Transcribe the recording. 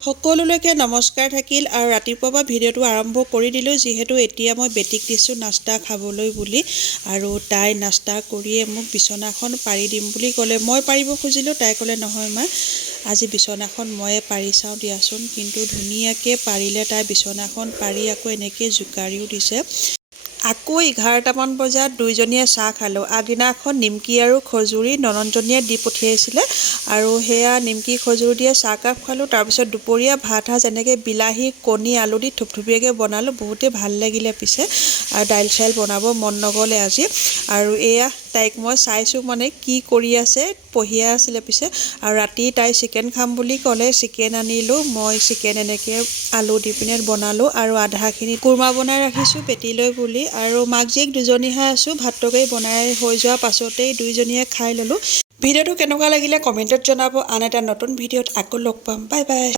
সকলোলৈকে নমস্কাৰ থাকিল আৰু ৰাতিপুৱাৰ পৰা ভিডিঅ'টো আৰম্ভ কৰি দিলোঁ যিহেতু এতিয়া মই বেটিক দিছোঁ নাস্তা খাবলৈ বুলি আৰু তাই নাস্তা কৰিয়ে মোক বিছনাখন পাৰি দিম বুলি ক'লে মই পাৰিব খুজিলোঁ তাই ক'লে নহয় মা আজি বিছনাখন ময়ে পাৰি চাওঁ দিয়াচোন কিন্তু ধুনীয়াকৈ পাৰিলে তাই বিছনাখন পাৰি আকৌ এনেকৈ জোকাৰিও দিছে। আকৌ 11টামান বজাত দুইজনীয়ে চাহ খালোঁ। আগদিনাখন নিমকি আৰু খজুৰি ননন্দজনীয়ে দি পঠিয়াইছিলে আৰু সেয়া নিমকি খজুৰি দিয়ে চাহকাপ খালোঁ। তাৰপিছত দুপৰীয়া ভাত সাজ এনেকৈ বিলাহী কণী আলু দি থুপথুপীয়াকৈ বনালোঁ, বহুতেই ভাল লাগিলে পিছে আৰু দাইল চাইল বনাব মন নগ'লে আজি। আৰু এয়া তাইক মই চাইছোঁ মানে কি কৰি আছে, পঢ়িয়ে আছিলে পিছে আৰু ৰাতি তাই চিকেন খাম বুলি ক'লে চিকেন আনিলোঁ। মই চিকেন এনেকৈ আলু দি পিনে বনালোঁ আৰু আধাখিনি কুৰ্মা বনাই ৰাখিছোঁ বেটিলৈ বুলি আৰু মাক জীয়েক দুজনীহে আছোঁ। ভাত তৰকাৰী বনাই হৈ যোৱাৰ পাছতেই দুইজনীয়ে খাই ল'লোঁ। ভিডিঅ'টো কেনেকুৱা লাগিলে কমেণ্টত জনাব। আন এটা নতুন ভিডিঅ'ত আকৌ লগ পাম। Bye bye.